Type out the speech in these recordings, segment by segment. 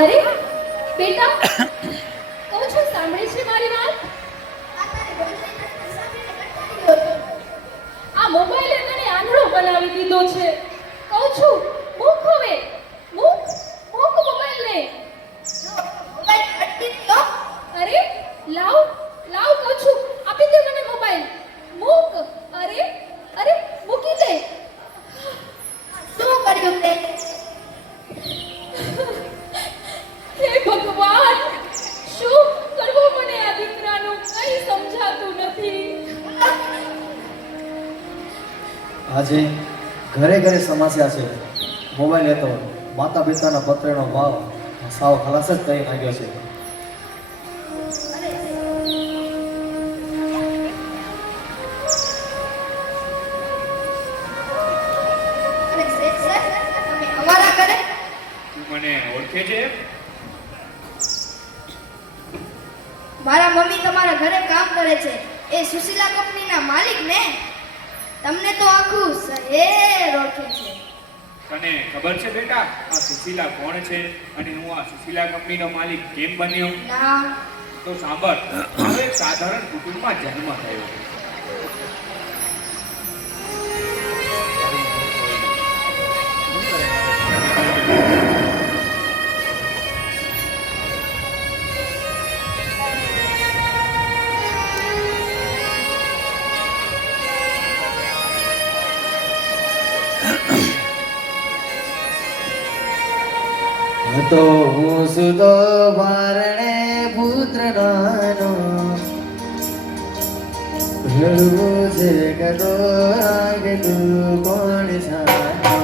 અરે બેટા કહું છું સાંભળે છે મારી વાત? આ મોબાઈલે તને આંધળો બનાવી દીધો છે. કહું છું મૂક હવે, મૂક મૂક મોબાઈલને. અરે લાવ લાવ કહું છું, આપી દે મને મોબાઈલ. મૂક. અરે અરે મૂકી દે. શું કર્યું તે? હે ભગવાન, શું કરવું મને આ દીકરાનું કંઈ સમજાતું નથી. આજે ઘરે ઘરે સમસ્યા છે. મોબાઈલ લેતો માતા પિતાના પત્રનો ભાવ સાવ ખલાસ જ કરી નાખ્યો છે. મને ઓળખે છે? મારા મમ્મી તમારા ઘરે કામ કરે છે. એ સુશીલા કંપનીના માલિક ને. તમને તો આખું શહેર ઓળખે છે. તને ખબર છે બેટા આ સુશીલા કોણ છે અને હું આ સુશીલા કંપનીનો માલિક કેમ બન્યો? ના. તો સાંભળ, મારો એક સાધારણ કુટુંબમાં જન્મ થયો. તો હું સુતો બારણે પુત્ર નાનો લડવું છે કદો આગે તું કોણ સાનો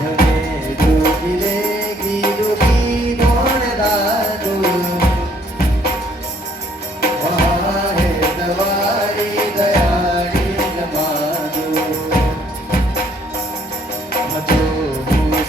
જમે ડૂબી લેગી ડૂબી કોણ દાદુ વાહે દવારી દયાળી જમાદુ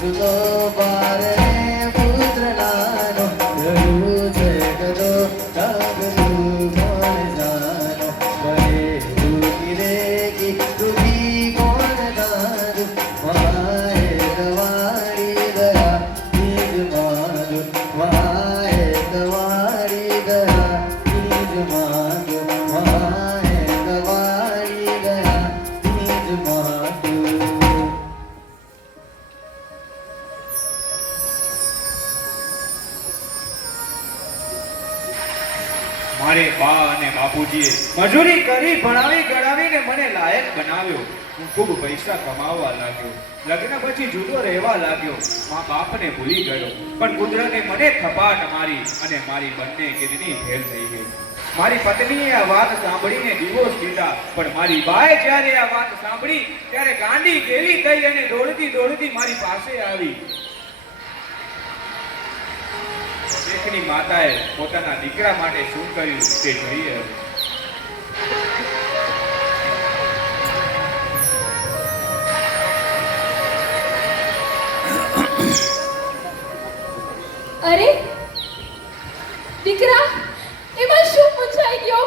સુતો બારણે પુત્ર નાનો લડવું છે કદો કાગલું કોણ જાનો બને ડૂબી રેગી ડૂબી કોણ દાદુ વાહે દવારી દયા નિજ માગો વાહે દવારી દયા નિજ માગો વાહે દવારી દયા નિજ માગો. મારે બા અને બાપુજીએ મજૂરી કરી ભણાવી ગણાવીને મને લાયક બનાવ્યો. હું ખૂબ પૈસા કમાવા લાગ્યો. લગ્ન પછી જુદો રહેવા લાગ્યો. મા બાપને ભૂલી ગયો. પણ કુદરતે મને થપાટ મારી અને મારી બંને કિડની ફેલ થઈ ગઈ. મારી પત્નીએ આ વાત સાંભળીને ડિવોર્સ લીધા. પણ મારી બાએ જ્યારે આ વાત સાંભળી ત્યારે ગાંડી ગેલી થઈ અને દોડતી દોડતી મારી પાસે આવી. શેખની માતાએ પોતાના દીકરા માટે શું કર્યું તે જોઈએ. અરે દીકરા, એમાં શું મૂંઝાઈ ગયો?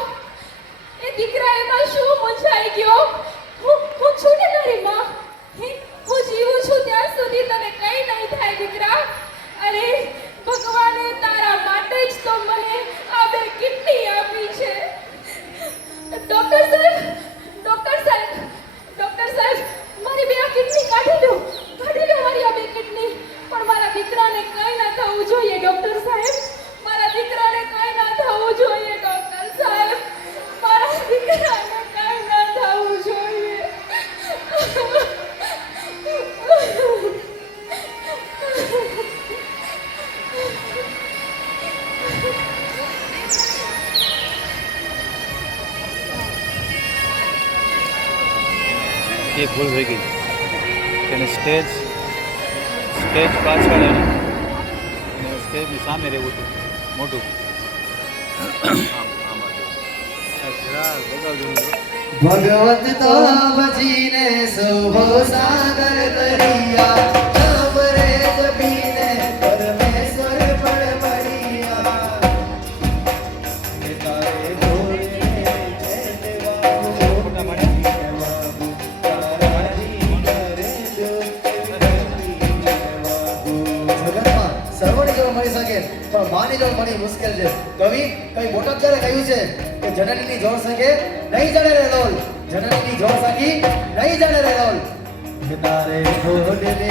એ દીકરા એમાં શું મૂંઝાઈ ગયો? હું છું ને તારી માં. હું જીવું છું ત્યાં સુધી તને કઈ નહીં થાય દીકરા. અરે ભગવાને તારા માટે જ તો મને આ બે કિડની આપી છે. ડોક્ટર સાહેબ, ડોક્ટર સાહેબ, ડોક્ટર સાહેબ, મારી બે આ કિડની કાઢી દો મારી આ બે કિડની. પણ મારા દીકરાને કઈ ના થવું જોઈએ ડોક્ટર સાહેબ. મારા દીકરાને કઈ ના થવું જોઈએ ડોક્ટર સાહેબ. મારા દીકરાને કઈ ના થવું જોઈએ. એ ભૂલ થઈ ગઈ તેને સ્ટેજ પાછળ અને સ્ટેજની સામે રહેવું હતું મોટું. ભગવત તો ભજીને શુભો સાગર તરિયા રામ રે જપીને પરમેશ્વર પડ પડ્યા તારે ભોલે બાબુ તારા જી કરે જો જવું ઘણી મુશ્કેલ છે. કવિ કઈ બોટકદારે કહ્યું છે કે જનનીની જોર સંગે નહીં જાણે રે લોલ, જનનીની જોર સંગી નહીં જાણે રે લોલ. તારે ઘોડને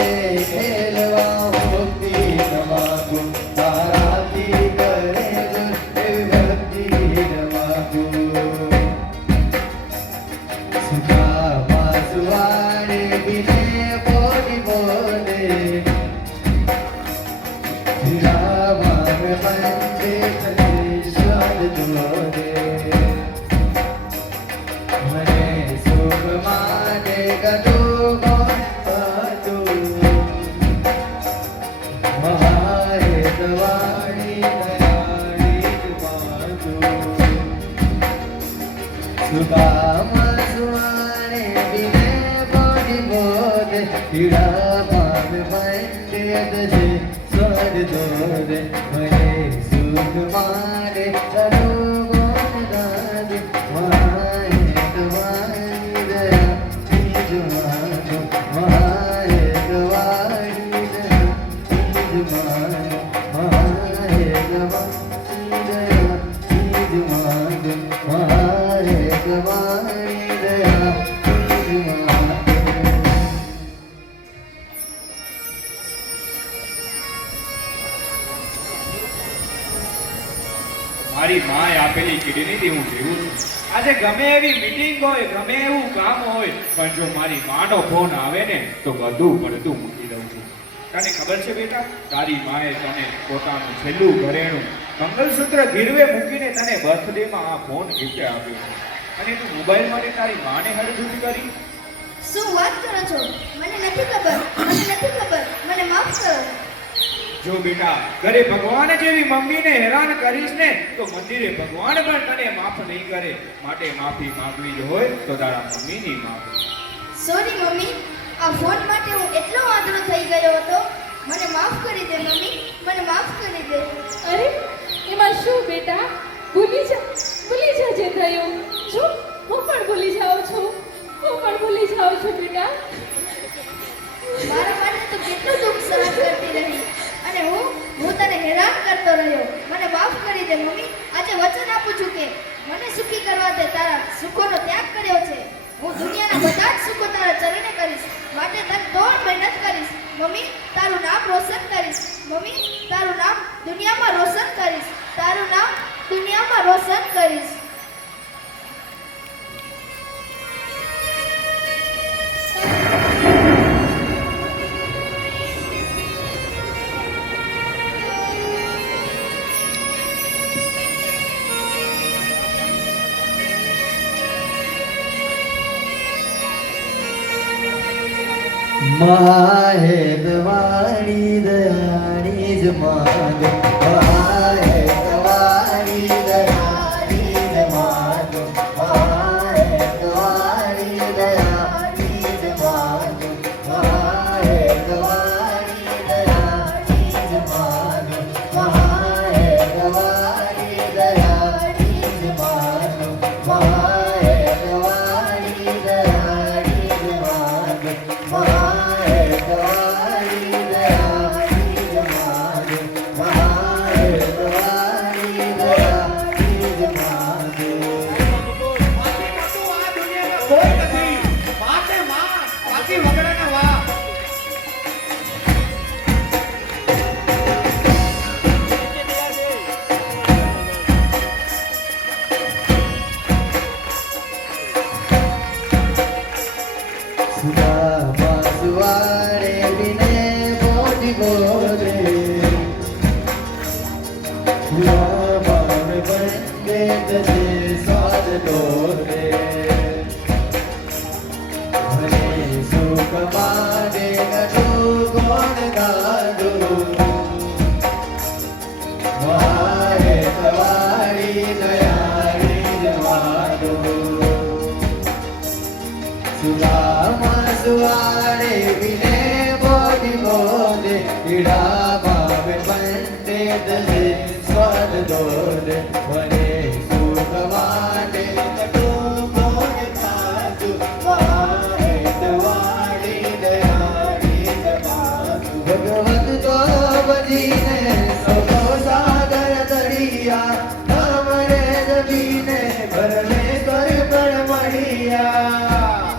ખેલવા મુક્તિ નમાગું, તારાથી કરે ભક્તિ નમાગું. સુખા સુવાડે બિને બોલી બોલે, રામા મે મંદે તને સ્વાદ દોરે. મને સુખ માને ગતું ગતું, મહાહેતવાણી દયાળી માતું. સુદામા સુવાણે બિને બોલી બોલે, રામા મે મંદે તને સ્વાદ દોરે. મને સુખ માને ગતું ગતું, મહાહેતવાણી દયાળી માતું. મહાહેતવાણી દયાળી માતું. મહાહેતવાણી દયાળી માતું. મહાહેતવાણી દયાળી માતું. મારી માએ આપેલી કિડનીથી હું જીવું છું. આજે ગમે એવી મીટિંગ હોય, ગમે એવું કામ હોય, પણ જો મારી માનો ફોન આવે ને તો બધું પડતું મૂકી દઉં છું. તને ખબર છે બેટા, તારી માએ તને પોતાનું છેલ્લું ઘરેણું મંગલસૂત્ર ગીરવે મૂકીને તને બર્થડેમાં આ ફોન ગિફ્ટ આપ્યો છે. અને તું મોબાઈલ માટે તારી માને હળધૂત કરી. શું વાત કરો છો? મને નથી ખબર, મને નથી ખબર, મને માફ કરો. જો બેટા, ઘરે ભગવાન જેવી મમ્મીને હેરાન કરીશ ને તો મંદિરે ભગવાન પણ તને માફ નહીં કરે. માટે માફી માંગવી જ હોય તો તારા મમ્મીની માફ. સોરી મમ્મી, આ ફોન માટે હું એટલો આંધળો થઈ ગયો હતો. મને માફ કરી દે મમ્મી, મને માફ કરી દે. અરે એમાં શું બેટા, ભૂલી જા જે થયું. જો હું પણ ભૂલી જાઉં છું, હું પણ ભૂલી જાઉં છું બેટા. મારા માટે તો કેટલું દુઃખ સહન કરતી રહી અને હું તને હેરાન કરતો રહ્યો. મને માફ કરી દે મમ્મી. આજે વચન આપું છું કે મને સુખી કરવા દે. તારા સુખોનો ત્યાગ કર્યો છે. હું દુનિયાના બધા જ સુખો તારા ચરણે કરીશ. માટે તનતોડ મહેનત કરીશ. મમ્મી, તારું નામ રોશન કરીશ. મમ્મી, તારું નામ દુનિયામાં રોશન કરીશ. તારું નામ દુનિયામાં રોશન કરીશ. મહાહેતવાણી દયાળી જ માગ, મહાહેતવાણી દયાળી જ માગ, મહાહેતવાણી દયાળી જ માગ, મહાહેતવાણી દયાળી જ માગ, મહાહેતવાણી દયાળી જ માગ, મહાહેતવાણી દયાળી જ માગ. કોઈ નથી, માતે માં, બાકી વગડાના વા. સુદામા સુવાડે બિને બોલી બોલે, રામા મે મંદે તને સ્વાદ દોરે. મને સુખ માને ગતું ગુણ ગાતું, મહાહેતવાણી દયાળી જ માતું. સુદામા સુવાડે બિને બોલી બોલે, રામા મે મંદે તને સ્વાદ દોરે. મને સુખ માને ગતું ગુણ ગાતું, મહાહેતવાણી દયાળી જ માતું. ભગવત તો બજીને સૌ સાગર કનૈયા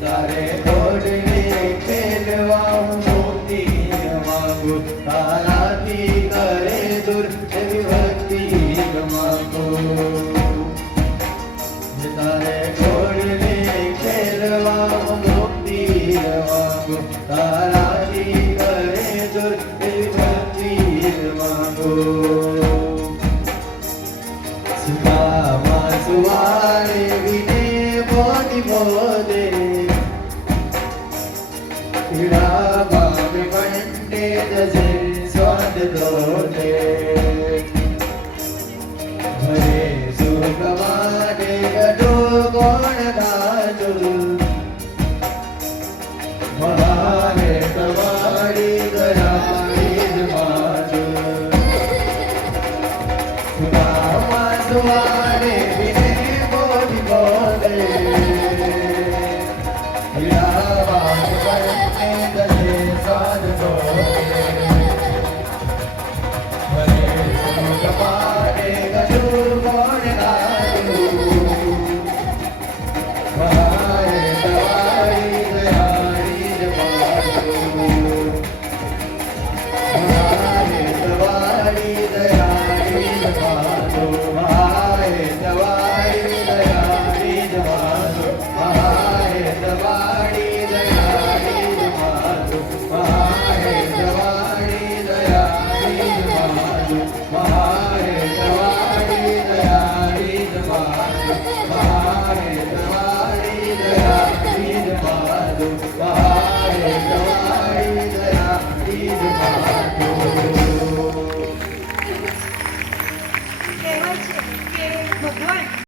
તારે ઘોડને ખેલવા હું મોતી માંગુ તારાથી કરે દૂર એવી ભક્તિ માંગુ તારે ઘોડને ખેલવા હું મોતી માંગુ તારા